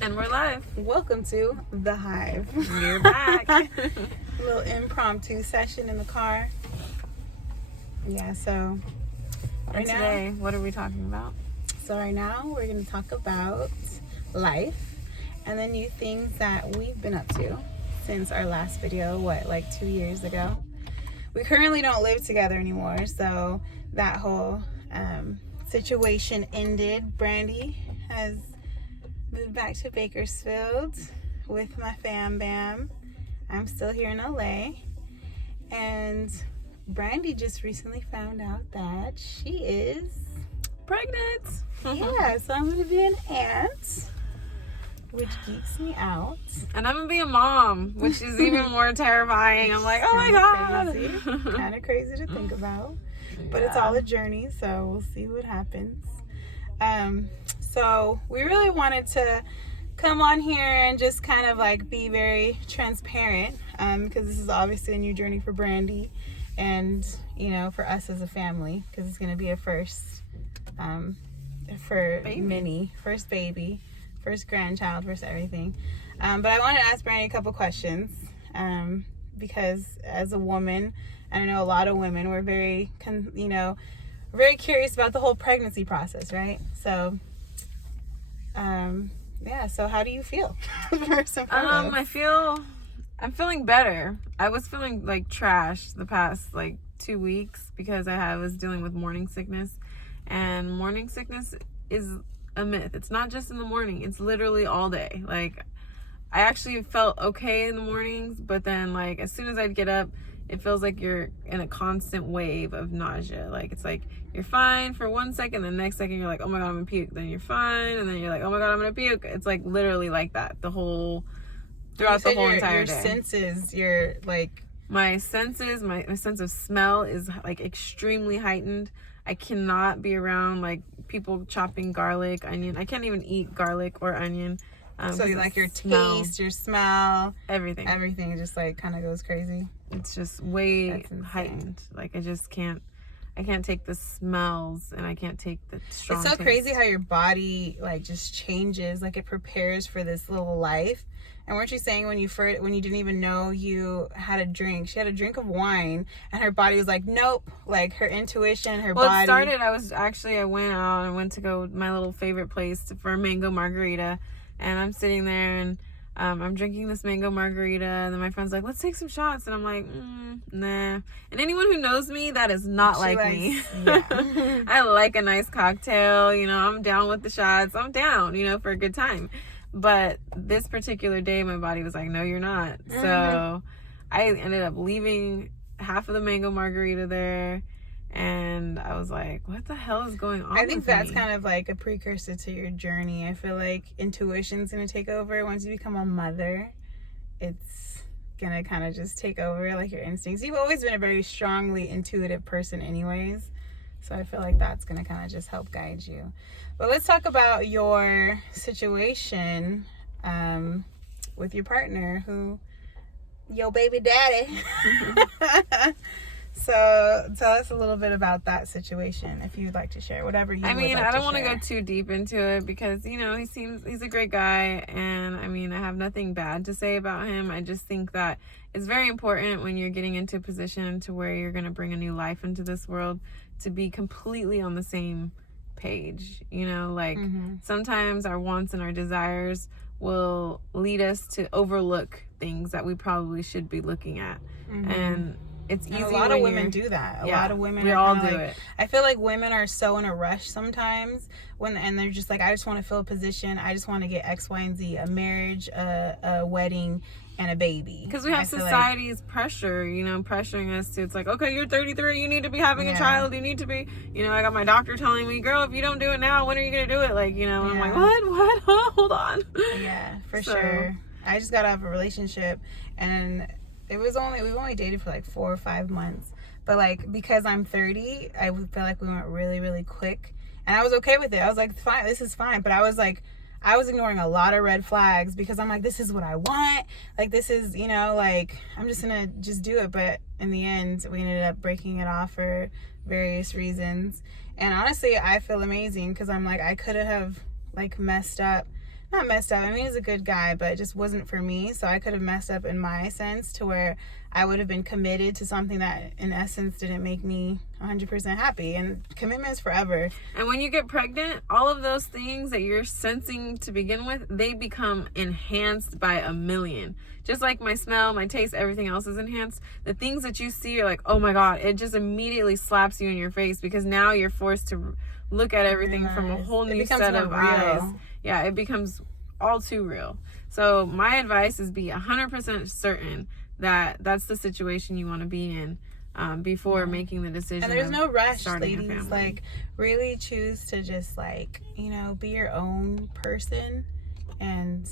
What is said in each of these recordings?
And we're live. Welcome to The Hive. We're back. A little impromptu session in the car. Yeah, so Today, what are we talking about? right now we're going to talk about life and the new things that we've been up to since our last video, like 2 years ago. We currently don't live together anymore, so that whole situation ended. Brandy has moved back to Bakersfield with my fam bam. I'm still here in LA, and Brandy just recently found out that she is Pregnant. yeah, so I'm gonna be an aunt, which geeks me out. And I'm gonna be a mom, which is even more terrifying. I'm like, oh my god. Kind of crazy to think about, but it's all a journey, so we'll see what happens. So we really wanted to come on here and just kind of like be very transparent, because this is obviously a new journey for Brandy and, you know, for us as a family, because it's going to be a first for Minnie, first baby, first grandchild, first everything. But I wanted to ask Brandy a couple questions, because as a woman, I know a lot of women, we're very, very curious about the whole pregnancy process, right? So, so how do you feel? First and foremost. I'm feeling better. I was feeling like trash the past like 2 weeks because I was dealing with morning sickness, and morning sickness is a myth. It's not just in the morning, it's literally all day. Like, I actually felt okay in the mornings, but then like as soon as I'd get up, it feels like you're in a constant wave of nausea. Like, it's like you're fine for 1 second, the next second you're like, oh my god, I'm gonna puke. Then you're fine, and then you're like, oh my god, I'm gonna puke. It's like literally like that throughout the whole entire day. Your senses, your like... My senses, my sense of smell is like extremely heightened. I cannot be around like people chopping garlic, onion. I can't even eat garlic or onion. So you like your taste, your smell, everything just like kind of goes crazy. It's just way heightened. Like, I can't take the smells, and I can't take the strong It's so taste. crazy how your body like just changes, like it prepares for this little life. And weren't you saying when you didn't even know you had a drink, she had a drink of wine, and her body was like, nope, like her intuition, her body. Well, it started, I went out and went to go my little favorite place for a mango margarita, and I'm sitting there and I'm drinking this mango margarita, and then my friend's like, let's take some shots, and I'm like, nah. And anyone who knows me, that is not me. Yeah. I like a nice cocktail, I'm down with the shots, I'm down, for a good time. But this particular day, my body was like, no, you're not. Mm-hmm. So I ended up leaving half of the mango margarita there, and I was like, what the hell is going on? I think that's kind of like a precursor to your journey. I feel like intuition's going to take over. Once you become a mother, it's going to kind of just take over, like your instincts. You've always been a very strongly intuitive person anyways. So I feel like that's going to kind of just help guide you. But let's talk about your situation with your partner, your baby daddy. So tell us a little bit about that situation, if you'd like to share, whatever you would like to share. I don't want to go too deep into it because, he's a great guy, and I have nothing bad to say about him. I just think that it's very important when you're getting into a position to where you're going to bring a new life into this world to be completely on the same page. Sometimes our wants and our desires will lead us to overlook things that we probably should be looking at. Mm-hmm. And it's easy. And a lot of women do that. A lot of women all do it. I feel like women are so in a rush sometimes and they're just like, I just want to fill a position. I just want to get X, Y, and Z, a marriage, a wedding, and a baby. Because we have society's pressure, pressuring us to, it's like, okay, you're 33, you need to be having a child, you need to be, I got my doctor telling me, girl, if you don't do it now, when are you going to do it? I'm like, what? Hold on. Yeah, for sure. I just got out of a relationship, and we've only dated for like 4 or 5 months, but like, because I'm 30, I feel like we went really, really quick, and I was okay with it. I was like, fine, this is fine. But I was ignoring a lot of red flags because I'm like, this is what I want. Like, this is, I'm just gonna just do it. But in the end, we ended up breaking it off for various reasons. And honestly, I feel amazing because I'm like, I could have like messed up not messed up. I mean, he's a good guy, but it just wasn't for me. So I could have messed up in my sense to where I would have been committed to something that in essence didn't make me 100% happy. And commitment is forever. And when you get pregnant, all of those things that you're sensing to begin with, they become enhanced by a million. Just like my smell, my taste, everything else is enhanced. The things that you see, you're like, oh my God, it just immediately slaps you in your face because now you're forced to look at everything from a whole new set of eyes. Yeah, it becomes all too real. So my advice is be 100% certain that that's the situation you want to be in before making the decision. And there's no rush, ladies. Like, really choose to just, like, you know, be your own person and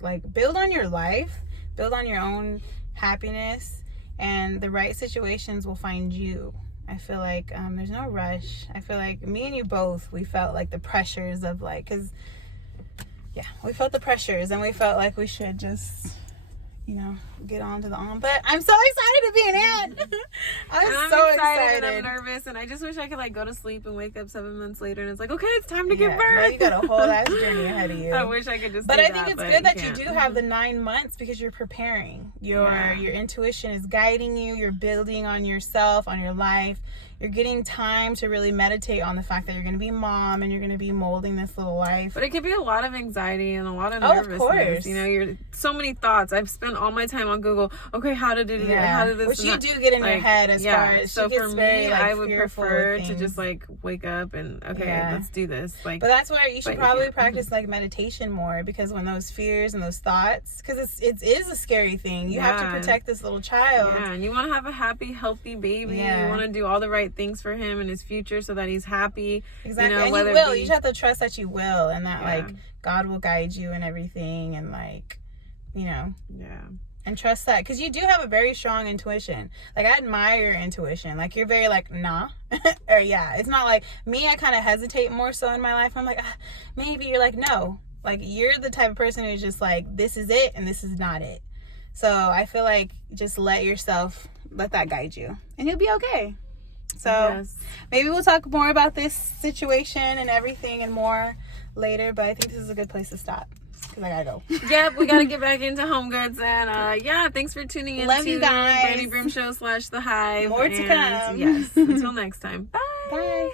like build on your life, build on your own happiness, and the right situations will find you. I feel like there's no rush. I feel like me and you both, we felt like the pressures of like, because we felt the pressures and we felt like we should just, you know, get on to the on. But I'm so excited to be an aunt. I'm so excited. And I'm nervous, and I just wish I could like go to sleep and wake up 7 months later and it's like, okay, it's time to give birth. No, you got a whole ass journey ahead of you. I wish I could just. But I think it's good that you do have the 9 months because you're preparing. Your intuition is guiding you. You're building on yourself, on your life. You're getting time to really meditate on the fact that you're going to be mom and you're going to be molding this little life. But it could be a lot of anxiety and a lot of nervousness. Of course. You know, you're so many thoughts. I've spent all my time on Google. Okay, how to do it? How to this? Which you do get in your head as far as so she for gets me, very, like, I would prefer to just like wake up and let's do this. Like, but that's where you should probably practice like meditation more, because when those fears and those thoughts, because it is a scary thing. You have to protect this little child. Yeah, and you want to have a happy, healthy baby. You want to do all the right things for him and his future so that he's happy. Exactly. You know, and you will. You just have to trust that you will, and that like God will guide you and everything, and like, you know. Yeah. And trust that, because you do have a very strong intuition. Like, I admire your intuition. Like, you're very like, nah. Or it's not like me. I kind of hesitate more so in my life. I'm like, maybe. You're like, no. Like, you're the type of person who's just like, this is it and this is not it. So I feel like just let that guide you, and you'll be okay. So maybe we'll talk more about this situation and everything and more later, but I think this is a good place to stop because I gotta go. Yep, we gotta get back into Home Goods, and thanks for tuning in. Love you guys. Brandy Broom Show / The Hive. More to come. Yes, until next time. Bye. Bye.